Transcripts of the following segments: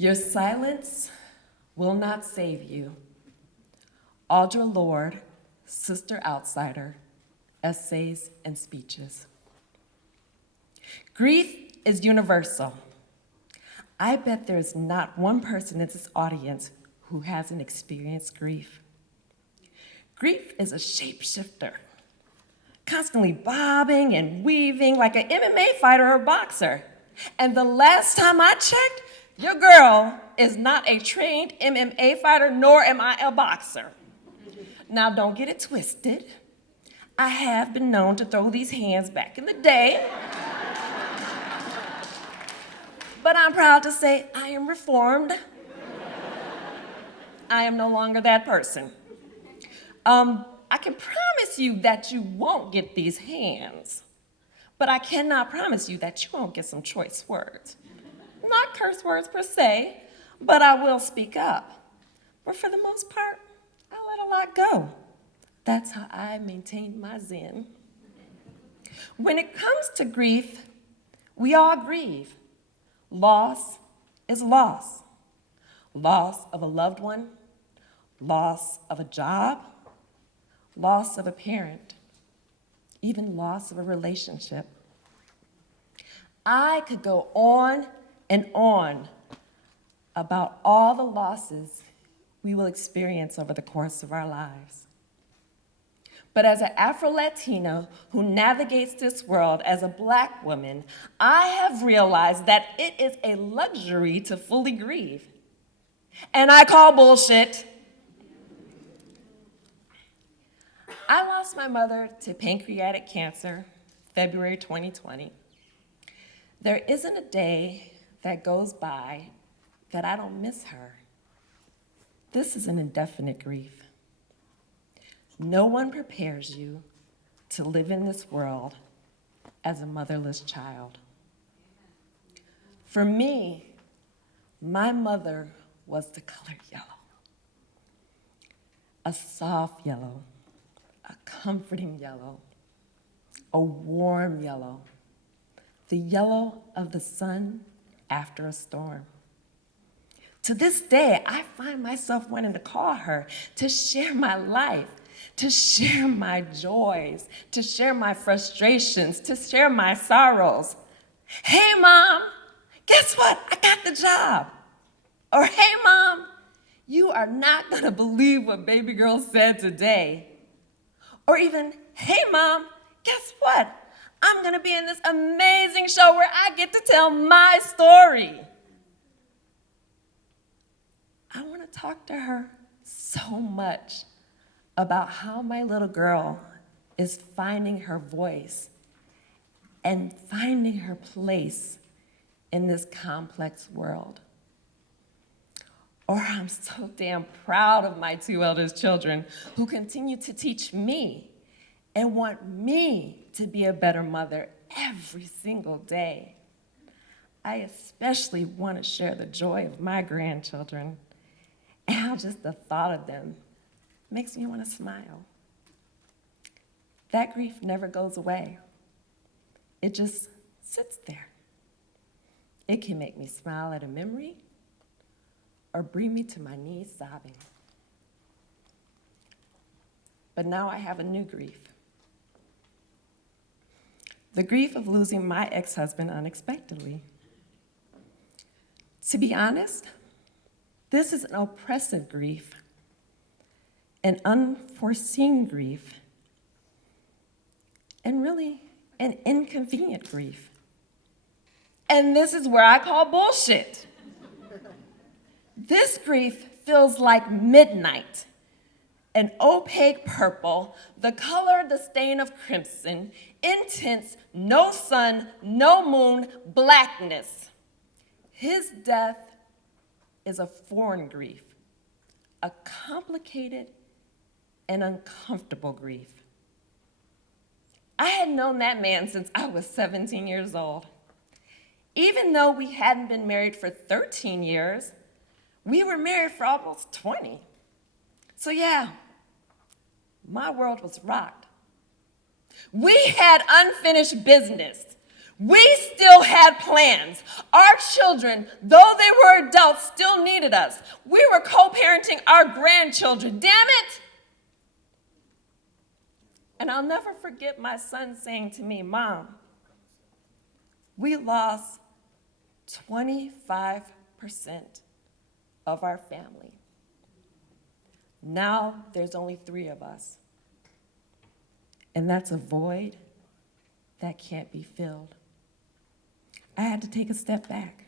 Your silence will not save you. Audre Lorde, Sister Outsider, Essays and Speeches. Grief is universal. I bet there's not one person in this audience who hasn't experienced grief. Grief is a shapeshifter, constantly bobbing and weaving like an MMA fighter or boxer. And the last time I checked, your girl is not a trained MMA fighter, nor am I a boxer. Now, don't get it twisted. I have been known to throw these hands back in the day. But I'm proud to say I am reformed. I am no longer that person. I can promise you that you won't get these hands, but I cannot promise you that you won't get some choice words. Not curse words per se, but I will speak up. But for the most part, I let a lot go. That's how I maintain my zen. When it comes to grief, we all grieve. Loss is loss. Loss of a loved one, loss of a job, loss of a parent, even loss of a relationship. I could go on and on about all the losses we will experience over the course of our lives. But as an Afro-Latina who navigates this world as a Black woman, I have realized that it is a luxury to fully grieve. And I call bullshit. I lost my mother to pancreatic cancer, February 2020. There isn't a day that goes by that I don't miss her. This is an indefinite grief. No one prepares you to live in this world as a motherless child. For me, my mother was the color yellow. A soft yellow, a comforting yellow, a warm yellow, the yellow of the sun after a storm. To this day, I find myself wanting to call her to share my life, to share my joys, to share my frustrations, to share my sorrows. Hey, Mom, guess what? I got the job. Or, hey, Mom, you are not gonna believe what baby girl said today. Or even, hey, Mom, guess what? I'm gonna be in this amazing show where I get to tell my story. I wanna talk to her so much about how my little girl is finding her voice and finding her place in this complex world. Or I'm so damn proud of my two eldest children who continue to teach me and want me to be a better mother every single day. I especially want to share the joy of my grandchildren, and how just the thought of them makes me want to smile. That grief never goes away. It just sits there. It can make me smile at a memory or bring me to my knees sobbing. But now I have a new grief. The grief of losing my ex-husband unexpectedly. To be honest, this is an oppressive grief, an unforeseen grief, and really an inconvenient grief. And this is where I call bullshit. This grief feels like midnight, an opaque purple, the color, the stain of crimson, intense, no sun, no moon, blackness. His death is a foreign grief, a complicated and uncomfortable grief. I had known that man since I was 17 years old. Even though we hadn't been married for 13 years, we were married for almost 20. So yeah, my world was rocked. We had unfinished business. We still had plans. Our children, though they were adults, still needed us. We were co-parenting our grandchildren. Damn it! And I'll never forget my son saying to me, Mom, we lost 25% of our family. Now there's only 3 of us. And that's a void that can't be filled. I had to take a step back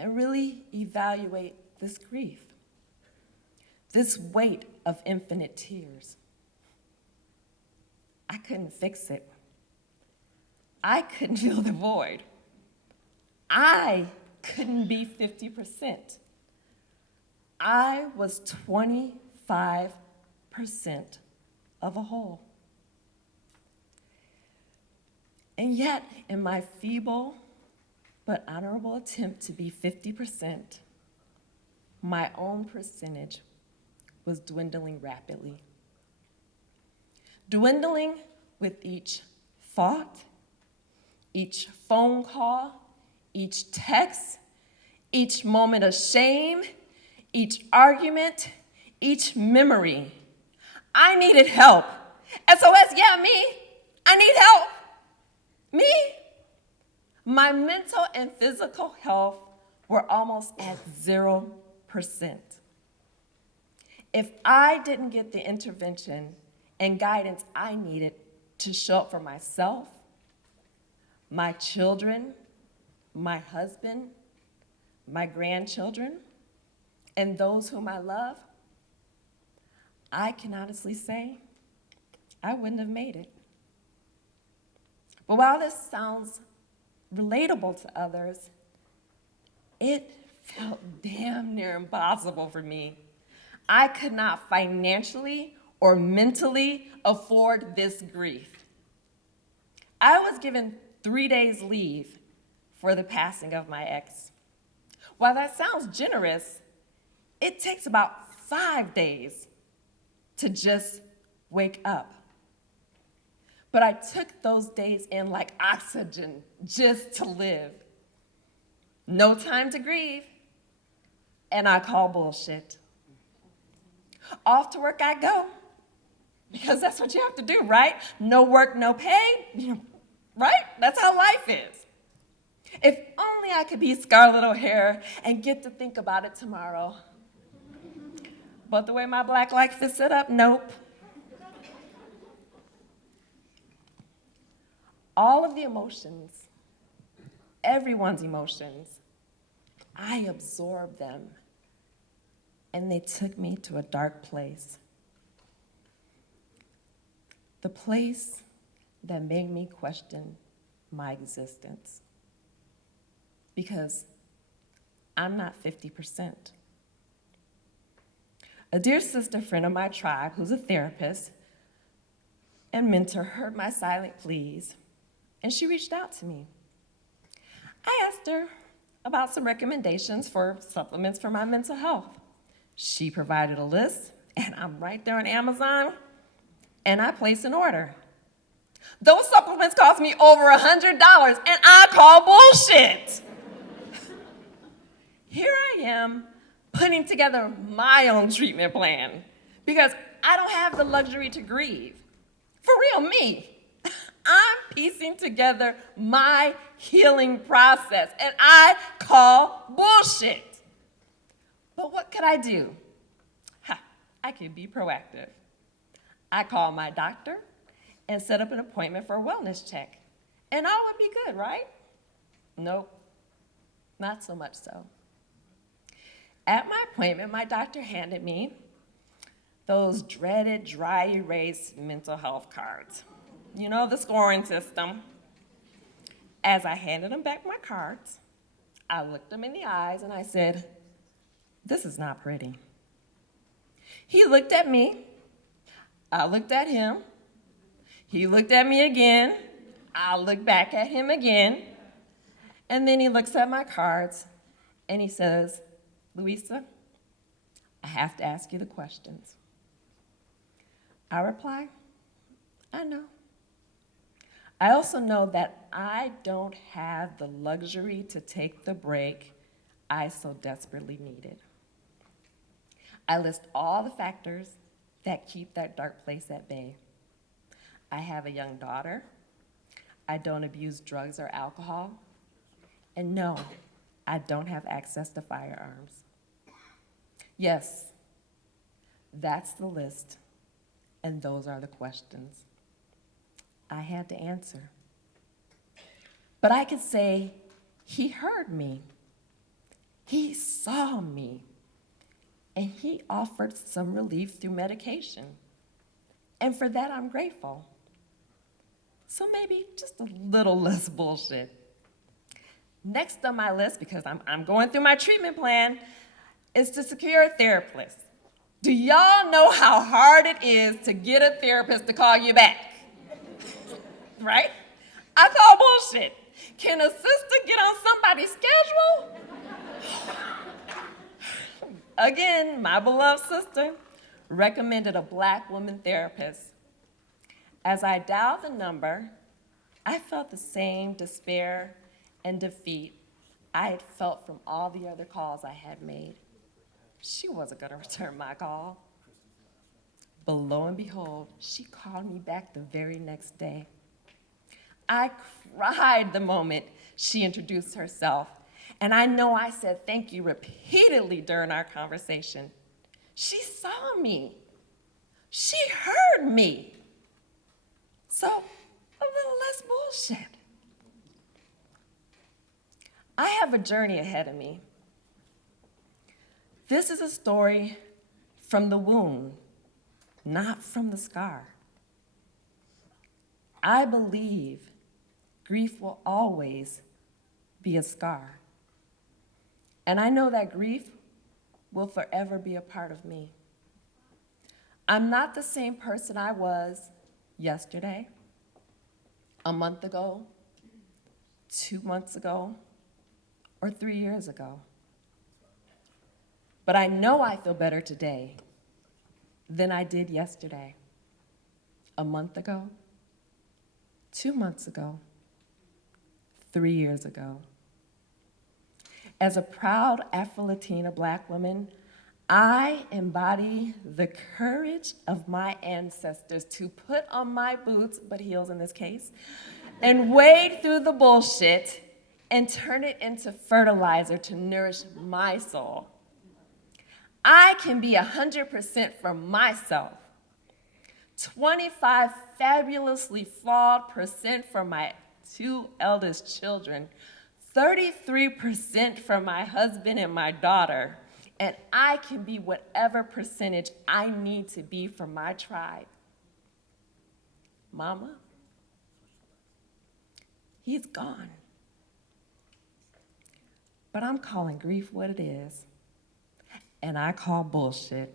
and really evaluate this grief, this weight of infinite tears. I couldn't fix it. I couldn't fill the void. I couldn't be 50%. I was 25% of a whole. And yet, in my feeble but honorable attempt to be 50%, my own percentage was dwindling rapidly. Dwindling with each thought, each phone call, each text, each moment of shame, each argument, each memory. I needed help. SOS, yeah, me. I need help. Me. My mental and physical health were almost at 0%. If I didn't get the intervention and guidance I needed to show up for myself, my children, my husband, my grandchildren, and those whom I love, I can honestly say I wouldn't have made it. But while this sounds relatable to others, it felt damn near impossible for me. I could not financially or mentally afford this grief. I was given 3 days leave for the passing of my ex. While that sounds generous, it takes about 5 days to just wake up. But I took those days in like oxygen just to live. No time to grieve, and I call bullshit. Off to work I go, because that's what you have to do, right? No work, no pay, right? That's how life is. If only I could be Scarlett O'Hara and get to think about it tomorrow. But the way my Black life is set up, nope. All of the emotions, everyone's emotions, I absorbed them, and they took me to a dark place. The place that made me question my existence. Because I'm not 50%. A dear sister friend of my tribe, who's a therapist and mentor, heard my silent pleas, and she reached out to me. I asked her about some recommendations for supplements for my mental health. She provided a list, and I'm right there on Amazon, and I placed an order. Those supplements cost me over $100, and I call bullshit. Here I am putting together my own treatment plan because I don't have the luxury to grieve. For real, me. I'm piecing together my healing process, and I call bullshit. But what could I do? I could be proactive. I call my doctor and set up an appointment for a wellness check, and all would be good, right? Nope, not so much so. At my appointment, my doctor handed me those dreaded dry erase mental health cards. You know, the scoring system. As I handed him back my cards, I looked him in the eyes and I said, "This is not pretty." He looked at me, I looked at him, he looked at me again, I looked back at him again, and then he looks at my cards and he says, "Luisa, I have to ask you the questions." I reply, "I know." I also know that I don't have the luxury to take the break I so desperately needed. I list all the factors that keep that dark place at bay. I have a young daughter. I don't abuse drugs or alcohol. And no, I don't have access to firearms. Yes, that's the list, and those are the questions I had to answer. But I could say, he heard me, he saw me, and he offered some relief through medication. And for that, I'm grateful. So maybe just a little less bullshit. Next on my list, because I'm going through my treatment plan, is to secure a therapist. Do y'all know how hard it is to get a therapist to call you back? Right? I call bullshit. Can a sister get on somebody's schedule? Again, my beloved sister recommended a Black woman therapist. As I dialed the number, I felt the same despair and defeat I had felt from all the other calls I had made. She wasn't gonna return my call. But lo and behold, she called me back the very next day. I cried the moment she introduced herself, and I know I said thank you repeatedly during our conversation. She saw me. She heard me. So, a little less bullshit. I have a journey ahead of me. This is a story from the wound, not from the scar. I believe grief will always be a scar. And I know that grief will forever be a part of me. I'm not the same person I was yesterday, a month ago, 2 months ago, or 3 years ago. But I know I feel better today than I did yesterday, a month ago, 2 months ago, 3 years ago. As a proud Afro-Latina Black woman, I embody the courage of my ancestors to put on my boots, but heels in this case, and wade through the bullshit and turn it into fertilizer to nourish my soul. I can be 100% for myself, 25 fabulously flawed percent for my 2 eldest children, 33% for my husband and my daughter, and I can be whatever percentage I need to be for my tribe. Mama, he's gone. But I'm calling grief what it is, and I call bullshit